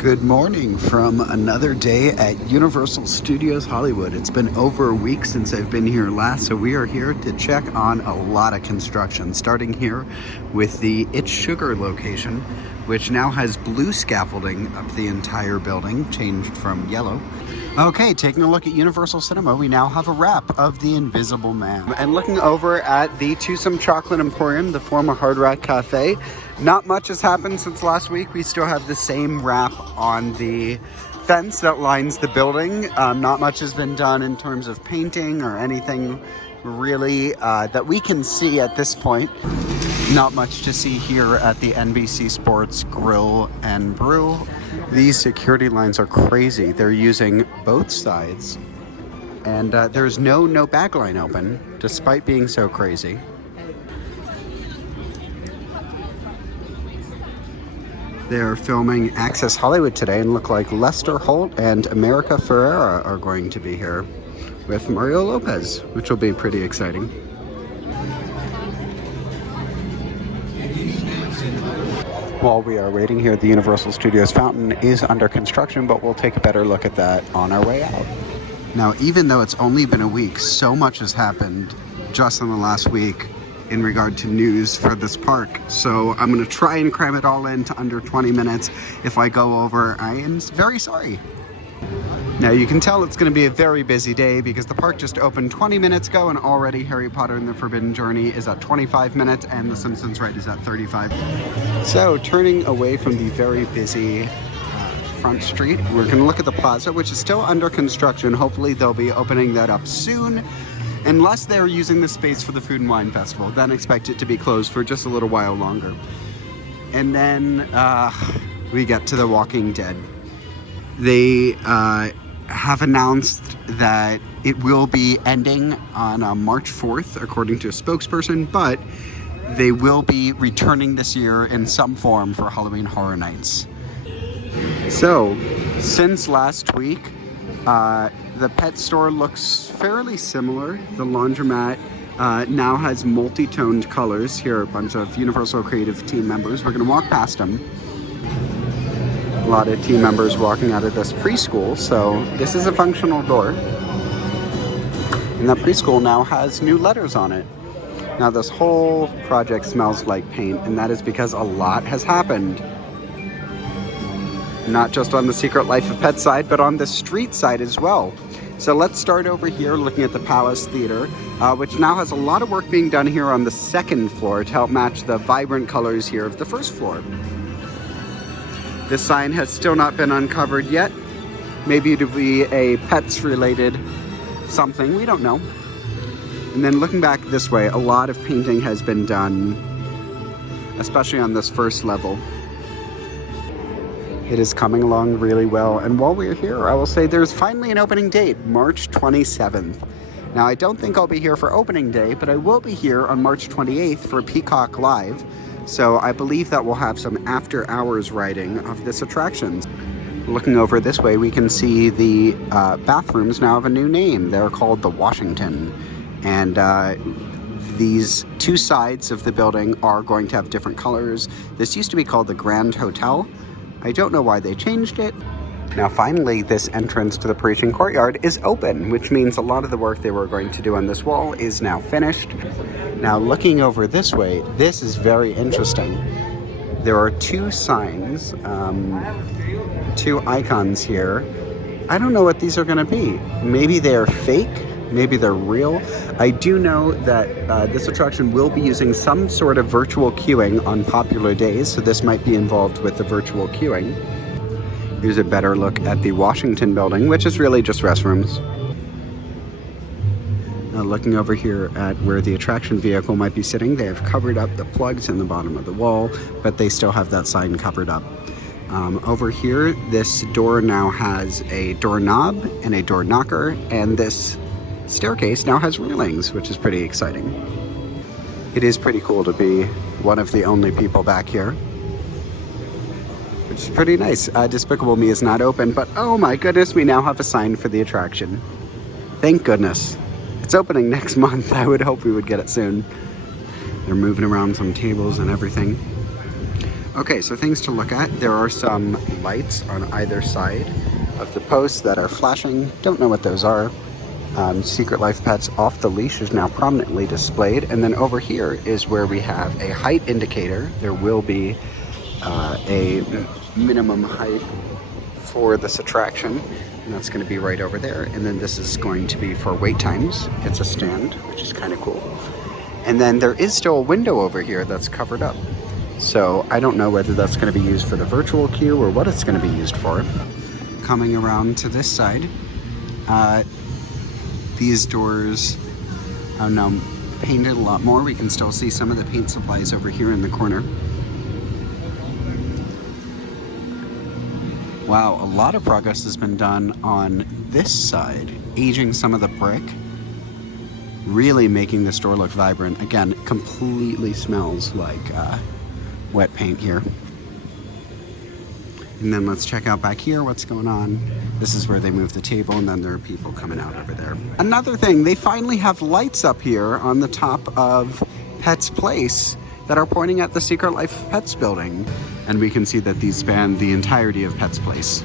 Good morning from another day at Universal Studios Hollywood. It's been over a week since I've been here last, so we are here to check on a lot of construction, starting here with the It's Sugar location, which now has blue scaffolding up the entire building, changed from yellow. Okay, taking a look at Universal Cinema, we now have a wrap of The Invisible Man. And looking over at the Twosome Chocolate Emporium, the former Hard Rock Cafe, not much has happened since last week. We still have the same wrap on the fence that lines the building. Not much has been done in terms of painting or anything really that we can see at this point. Not much to see here at the NBC Sports Grill and Brew. These security lines are crazy. They're using both sides, and there's no bag line open, despite being so crazy. They're filming Access Hollywood today, and look like Lester Holt and America Ferrera are going to be here with Mario Lopez, which will be pretty exciting. While we are waiting here, the Universal Studios fountain is under construction, but we'll take a better look at that on our way out. Now, even though it's only been a week, so much has happened just in the last week in regard to news for this park. So I'm going to try and cram it all into under 20 minutes. If I go over, I am very sorry. Now you can tell it's going to be a very busy day because the park just opened 20 minutes ago and already Harry Potter and the Forbidden Journey is at 25 minutes and The Simpsons Ride is at 35. So turning away from the very busy front street, we're going to look at the plaza, which is still under construction. Hopefully they'll be opening that up soon, unless they're using the space for the Food and Wine Festival. Then expect it to be closed for just a little while longer. And then we get to The Walking Dead. They have announced that it will be ending on March 4th, according to a spokesperson, but they will be returning this year in some form for Halloween Horror Nights. So, since last week, the pet store looks fairly similar. The laundromat now has multi-toned colors. Here are a bunch of Universal Creative team members. We're going to walk past them. A lot of team members walking out of this preschool, so this is a functional door. And that preschool now has new letters on it. Now this whole project smells like paint, and that is because a lot has happened. Not just on the Secret Life of Pets side, but on the street side as well. So let's start over here looking at the Palace Theater, which now has a lot of work being done here on the second floor to help match the vibrant colors here of the first floor. This sign has still not been uncovered yet. Maybe it'll be a pets-related something, we don't know. And then looking back this way, a lot of painting has been done, especially on this first level. It is coming along really well, and while we're here, I will say there's finally an opening date, March 27th. Now, I don't think I'll be here for opening day, but I will be here on March 28th for Peacock Live. So I believe that we'll have some after-hours riding of this attraction. Looking over this way, we can see the bathrooms now have a new name. They're called the Washington. And these two sides of the building are going to have different colors. This used to be called the Grand Hotel. I don't know why they changed it. Now finally, this entrance to the Parisian Courtyard is open, which means a lot of the work they were going to do on this wall is now finished. Now looking over this way, this is very interesting. There are two signs, two icons here. I don't know what these are going to be. Maybe they're fake, maybe they're real. I do know that this attraction will be using some sort of virtual queuing on popular days, so this might be involved with the virtual queuing. Here's a better look at the Washington building, which is really just restrooms. Now looking over here at where the attraction vehicle might be sitting, they have covered up the plugs in the bottom of the wall, but they still have that sign covered up. Over here, this door now has a doorknob and a door knocker, and this staircase now has railings, which is pretty exciting. It is pretty cool to be one of the only people back here, which is pretty nice. Despicable Me is not open, but oh my goodness, we now have a sign for the attraction. Thank goodness. It's opening next month. I would hope we would get it soon. They're moving around some tables and everything. Okay, so things to look at. There are some lights on either side of the posts that are flashing. Don't know what those are. Secret Life Pets Off the Leash is now prominently displayed. And then over here is where we have a height indicator. There will be a minimum height for this attraction, and that's going to be right over there. And then this is going to be for wait times. It's a stand, which is kind of cool. And then there is still a window over here that's covered up. So I don't know whether that's going to be used for the virtual queue or what it's going to be used for. Coming around to this side, these doors are now painted a lot more. We can still see some of the paint supplies over here in the corner. Wow, a lot of progress has been done on this side, aging some of the brick, really making the store look vibrant. Again, it completely smells like wet paint here. And then let's check out back here what's going on. This is where they move the table, and then there are people coming out over there. Another thing, they finally have lights up here on the top of Pets Place that are pointing at the Secret Life Pets building. And we can see that these span the entirety of Pets Place.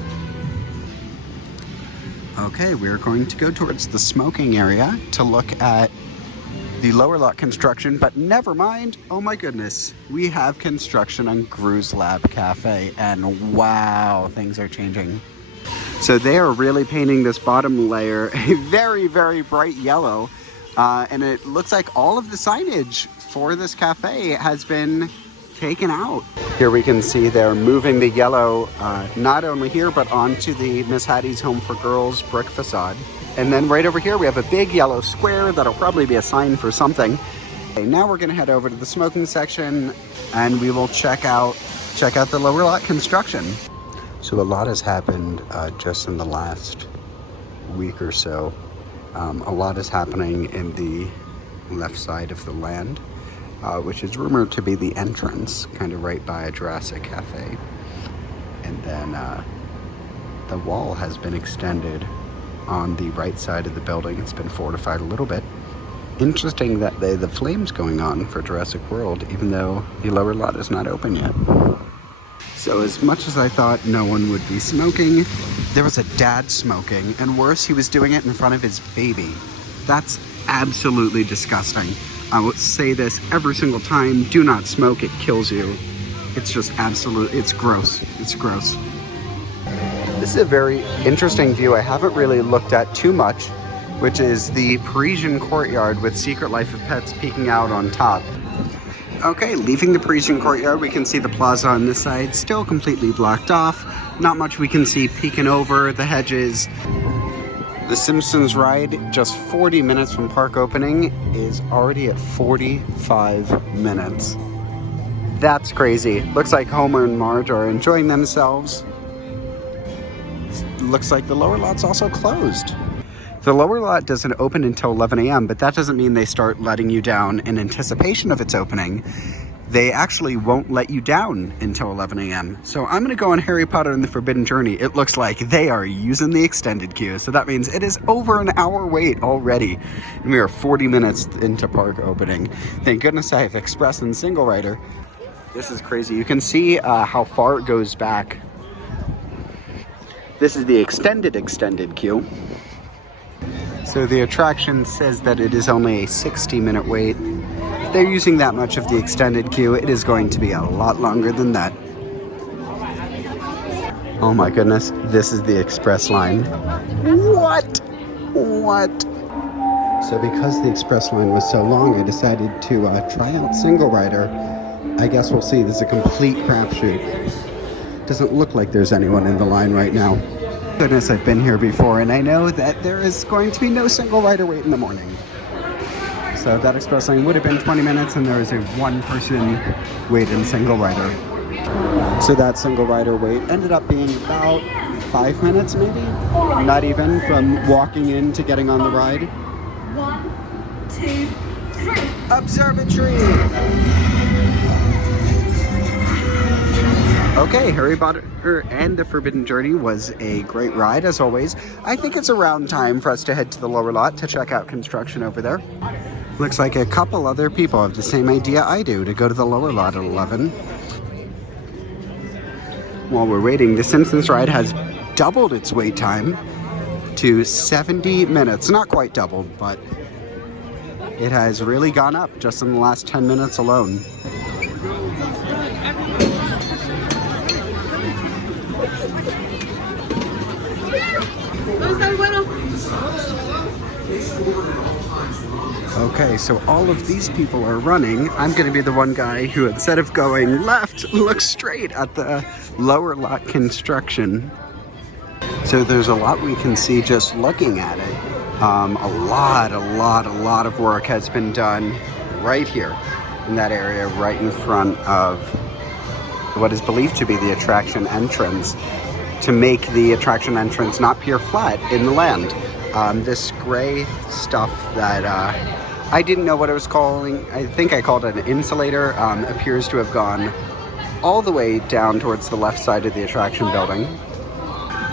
Okay, we're going to go towards the smoking area to look at the lower lot construction, but never mind. Oh my goodness, we have construction on Gru's Lab Cafe, and wow, things are changing. So they are really painting this bottom layer a very, very bright yellow, and it looks like all of the signage for this cafe has been taken out. Here we can see they're moving the yellow not only here but onto the Miss Hattie's Home for Girls brick facade. And then right over here we have a big yellow square that'll probably be a sign for something. Okay, now we're gonna head over to the smoking section and we will check out the lower lot construction. So a lot has happened just in the last week or so. A lot is happening in the left side of the land, which is rumored to be the entrance, kind of right by a Jurassic Cafe. And then the wall has been extended on the right side of the building. It's been fortified a little bit. Interesting that the flames going on for Jurassic World, even though the lower lot is not open yet. So as much as I thought no one would be smoking, there was a dad smoking, and worse, he was doing it in front of his baby. That's absolutely disgusting. I would say this every single time, do not smoke, it kills you. It's just it's gross. It's gross. This is a very interesting view I haven't really looked at too much, which is the Parisian courtyard with Secret Life of Pets peeking out on top. Okay, leaving the Parisian courtyard, we can see the plaza on this side, still completely blocked off. Not much we can see peeking over the hedges. The Simpsons ride, just 40 minutes from park opening, is already at 45 minutes. That's crazy. Looks like Homer and Marge are enjoying themselves. Looks like the lower lot's also closed. The lower lot doesn't open until 11 a.m., but that doesn't mean they start letting you down in anticipation of its opening. They actually won't let you down until 11 a.m. So I'm gonna go on Harry Potter and the Forbidden Journey. It looks like they are using the extended queue. So that means it is over an hour wait already. And we are 40 minutes into park opening. Thank goodness I have express and single rider. This is crazy. You can see how far it goes back. This is the extended queue. So the attraction says that it is only a 60-minute wait. If they're using that much of the extended queue, it is going to be a lot longer than that. Oh my goodness, this is the express line. What? So because the express line was so long, I decided to try out single rider. I guess we'll see. This is a complete crapshoot. Doesn't look like there's anyone in the line right now. Goodness, I've been here before, and I know that there is going to be no single rider wait in the morning. So that express line would have been 20 minutes, and there is a one-person wait in single rider. So that single rider wait ended up being about 5 minutes, maybe? Not even, from walking in to getting on the ride. 1, 2, 3. Observatory! Okay, Harry Potter and the Forbidden Journey was a great ride, as always. I think it's around time for us to head to the lower lot to check out construction over there. Looks like a couple other people have the same idea I do, to go to the lower lot at 11. While we're waiting, the Simpsons ride has doubled its wait time to 70 minutes. Not quite doubled, but it has really gone up just in the last 10 minutes alone. Okay, so all of these people are running. I'm going to be the one guy who, instead of going left, looks straight at the lower lot construction. So there's a lot we can see just looking at it. A lot of work has been done right here in that area, right in front of what is believed to be the attraction entrance, to make the attraction entrance not pure flat in the land. This gray stuff that I didn't know what it was calling. I think I called it an insulator. Appears to have gone all the way down towards the left side of the attraction building.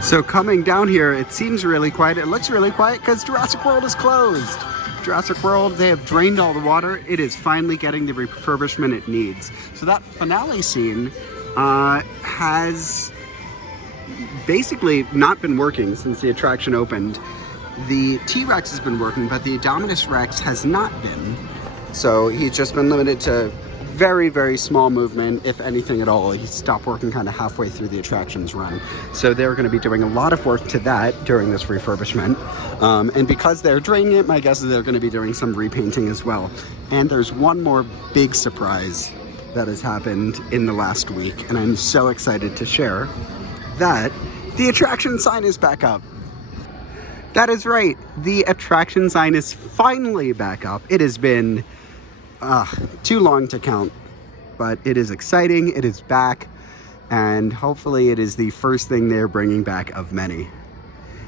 So coming down here, it seems really quiet. It looks really quiet because Jurassic World is closed. Jurassic World, they have drained all the water. It is finally getting the refurbishment it needs. So that finale scene has basically not been working since the attraction opened. The T-Rex has been working, but the Indominus Rex has not been. So he's just been limited to very small movement, if anything at all. He stopped working kind of halfway through the attraction's run. So they're going to be doing a lot of work to that during this refurbishment. And because they're draining it, my guess is they're going to be doing some repainting as well. And there's one more big surprise that has happened in the last week, and I'm so excited to share that the attraction sign is back up. That is right, the attraction sign is finally back up. It has been too long to count, but it is exciting, it is back, and hopefully it is the first thing they're bringing back of many.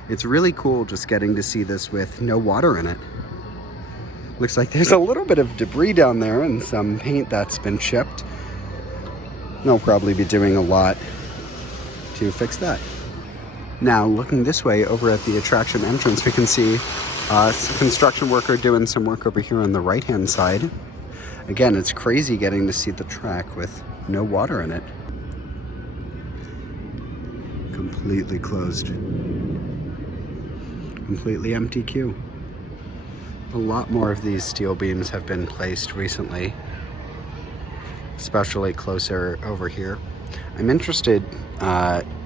It's really cool just getting to see this with no water in it. Looks like there's a little bit of debris down there and some paint that's been chipped. They'll probably be doing a lot to fix that. Now, looking this way over at the attraction entrance, we can see a construction worker doing some work over here on the right-hand side. Again, it's crazy getting to see the track with no water in it. Completely closed. Completely empty queue. A lot more of these steel beams have been placed recently, especially closer over here. I'm interested,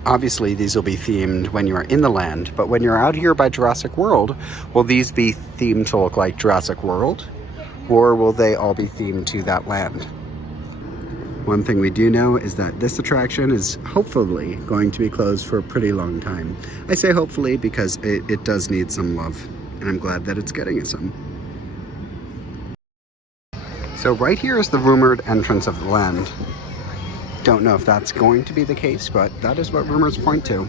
obviously these will be themed when you are in the land, but when you're out here by Jurassic World, will these be themed to look like Jurassic World? Or will they all be themed to that land? One thing we do know is that this attraction is hopefully going to be closed for a pretty long time. I say hopefully because it does need some love, and I'm glad that it's getting some. So right here is the rumored entrance of the land. Don't know if that's going to be the case, but that is what rumors point to.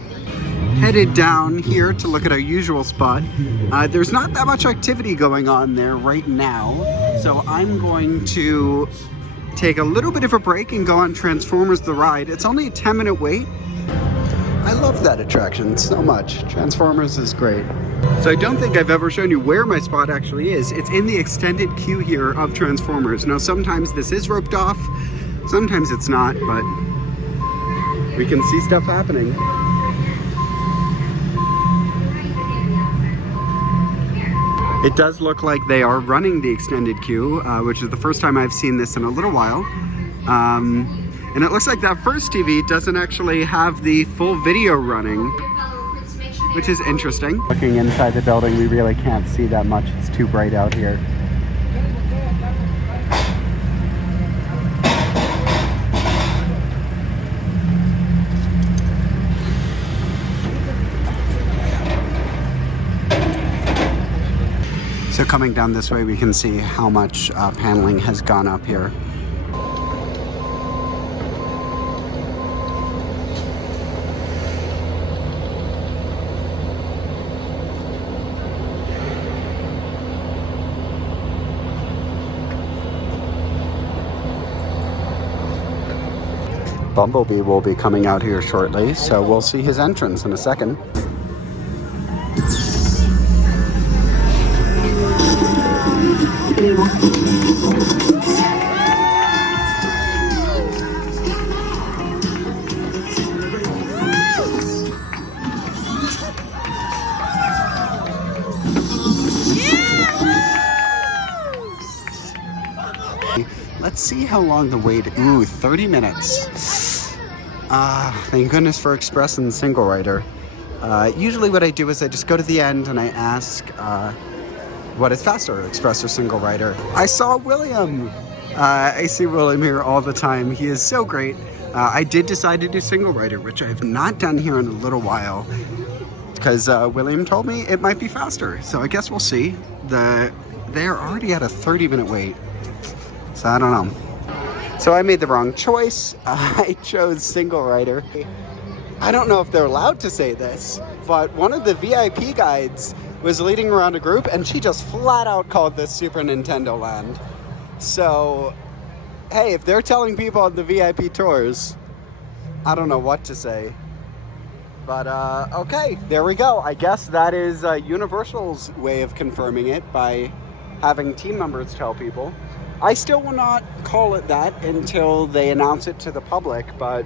Headed down here to look at our usual spot. There's not that much activity going on there right now, so I'm going to take a little bit of a break and go on Transformers the Ride. It's only a 10-minute wait. I love that attraction so much. Transformers is great. So I don't think I've ever shown you where my spot actually is. It's in the extended queue here of Transformers. Now sometimes this is roped off, sometimes it's not, but we can see stuff happening. It does look like they are running the extended queue, which is the first time I've seen this in a little while. And it looks like that first TV doesn't actually have the full video running, which is interesting. Looking inside the building, we really can't see that much. It's too bright out here. So coming down this way, we can see how much paneling has gone up here. Bumblebee will be coming out here shortly, so we'll see his entrance in a second. see how long the wait. Ooh, 30 minutes. Thank goodness for express and single rider. Usually what I do is I just go to the end and I ask what is faster, express or single rider. I saw William. I see William here all the time. He is so great. I did decide to do single rider, which I have not done here in a little while, because William told me it might be faster. So I guess we'll see. They're already at a 30-minute wait. So I don't know. So I made the wrong choice. I chose single rider. I don't know if they're allowed to say this, but one of the VIP guides was leading around a group and she just flat out called this Super Nintendo Land. So, hey, if they're telling people on the VIP tours, I don't know what to say. But, okay, there we go. I guess that is Universal's way of confirming it by having team members tell people. I still will not call it that until they announce it to the public, but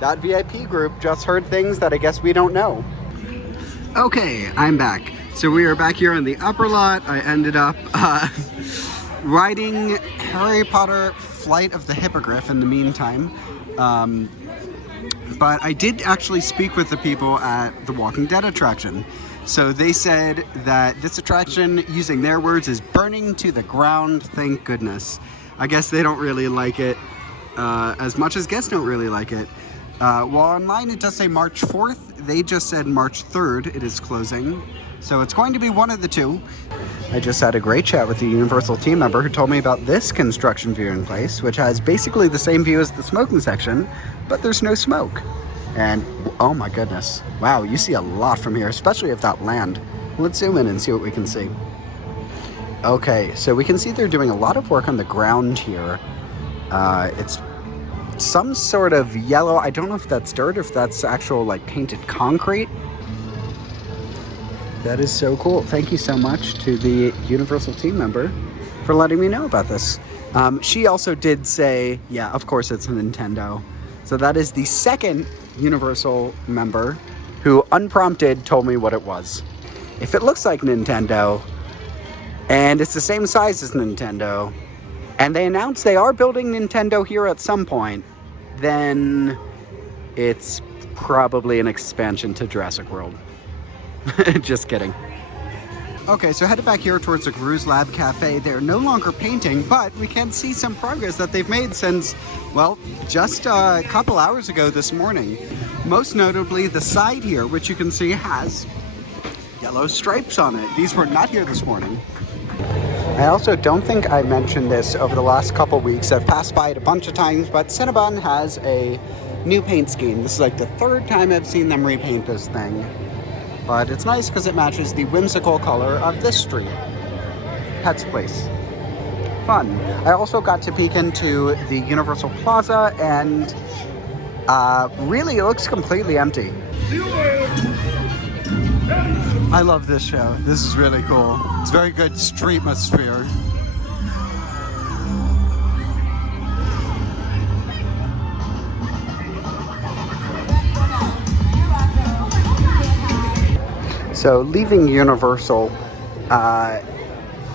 that VIP group just heard things that I guess we don't know. Okay, I'm back. So we are back here on the upper lot. I ended up riding Harry Potter Flight of the Hippogriff in the meantime. But I did actually speak with the people at the Walking Dead attraction. So they said that this attraction, using their words, is burning to the ground, thank goodness. I guess they don't really like it as much as guests don't really like it. While online it does say March 4th, they just said March 3rd it is closing. So it's going to be one of the two. I just had a great chat with the Universal team member who told me about this construction view in place, which has basically the same view as the smoking section, but there's no smoke. And oh my goodness, wow, you see a lot from here, especially of that land. Let's zoom in and see what we can see. Okay, so we can see they're doing a lot of work on the ground here. It's some sort of yellow, I don't know if that's dirt, if that's actual like painted concrete. That is so cool. Thank you so much to the Universal team member for letting me know about this. She also did say, yeah, of course it's a Nintendo. So that is the second Universal member who unprompted told me what it was. If it looks like Nintendo and it's the same size as Nintendo and they announced they are building Nintendo here at some point, then it's probably an expansion to Jurassic World. Just kidding. Okay, so headed back here towards the Gru's Lab Cafe. They're no longer painting, but we can see some progress that they've made since, well, just a couple hours ago this morning. Most notably, the side here, which you can see has yellow stripes on it. These were not here this morning. I also don't think I mentioned this over the last couple weeks. I've passed by it a bunch of times, but Cinnabon has a new paint scheme. This is like the third time I've seen them repaint this thing. But it's nice because it matches the whimsical color of this street. Pets Place. Fun. I also got to peek into the Universal Plaza and really it looks completely empty. I love this show. This is really cool. It's very good street atmosphere. So leaving Universal,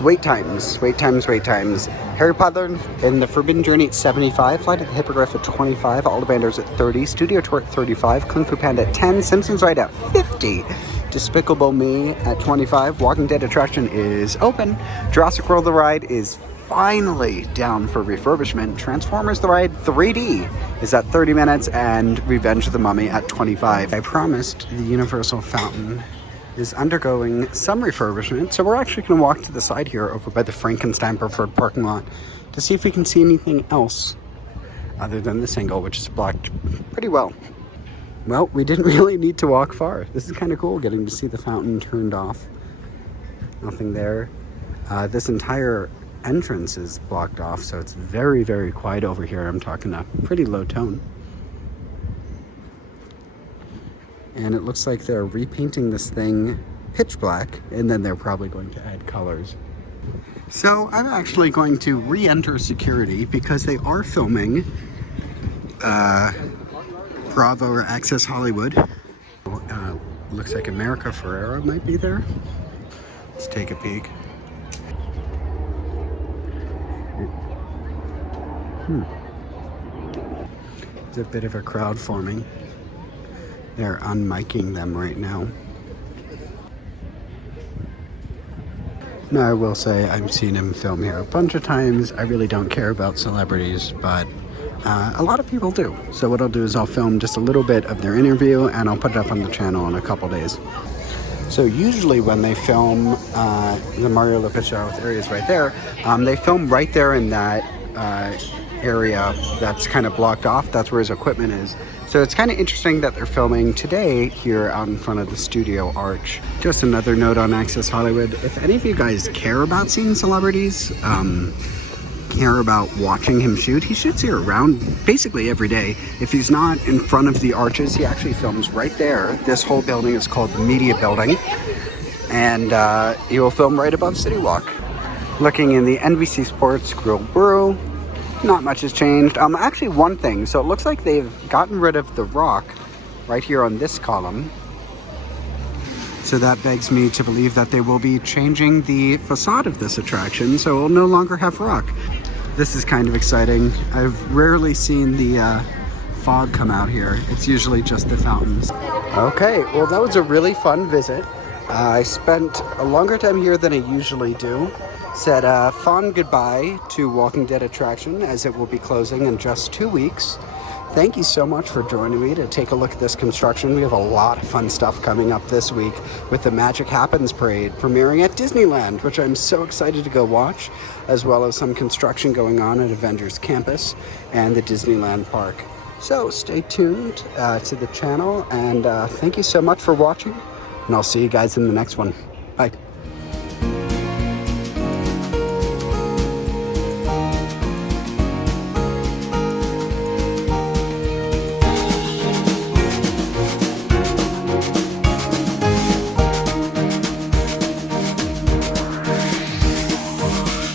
wait times. Harry Potter and the Forbidden Journey at 75, Flight of the Hippogriff at 25, Ollivanders at 30, Studio Tour at 35, Kung Fu Panda at 10, Simpsons Ride at 50, Despicable Me at 25, Walking Dead attraction is open, Jurassic World the ride is finally down for refurbishment, Transformers the ride 3D is at 30 minutes, and Revenge of the Mummy at 25. I promised the Universal Fountain is undergoing some refurbishment, so we're actually going to walk to the side here over by the Frankenstein Preferred parking lot to see if we can see anything else other than the single, which is blocked pretty well. Well, we didn't really need to walk far. This is kind of cool, getting to see the fountain turned off. Nothing there. This entire entrance is blocked off, so it's very, very quiet over here. I'm talking a pretty low tone. And it looks like they're repainting this thing pitch black, and then they're probably going to add colors. So I'm actually going to re-enter security because they are filming Bravo or Access Hollywood. Looks like America Ferrera might be there. Let's take a peek. There's a bit of a crowd forming. They're unmiking them right now. Now I will say I've seen him film here a bunch of times. I really don't care about celebrities, but a lot of people do. So what I'll do is I'll film just a little bit of their interview and I'll put it up on the channel in a couple days. So usually when they film the Mario Lopez show with areas right there, they film right there in that area that's kind of blocked off. That's where his equipment is. So it's kind of interesting that they're filming today here out in front of the studio arch. Just another note on Access Hollywood. If any of you guys care about seeing celebrities, care about watching him shoot, he shoots here around basically every day. If he's not in front of the arches, he actually films right there. This whole building is called the Media Building. And he will film right above City Walk. Looking in the NBC Sports Grill Brew, not much has changed. Actually one thing, so it looks like they've gotten rid of the rock right here on this column. So that begs me to believe that they will be changing the facade of this attraction, so it will no longer have rock. This is kind of exciting. I've rarely seen the fog come out here. It's usually just the fountains. Okay, well that was a really fun visit. I spent a longer time here than I usually do. Said a fond goodbye to Walking Dead attraction as it will be closing in just 2 weeks. Thank you so much for joining me to take a look at this construction. We have a lot of fun stuff coming up this week with the Magic Happens Parade premiering at Disneyland, which I'm so excited to go watch, as well as some construction going on at Avengers Campus and the Disneyland Park. So stay tuned to the channel, and thank you so much for watching, and I'll see you guys in the next one.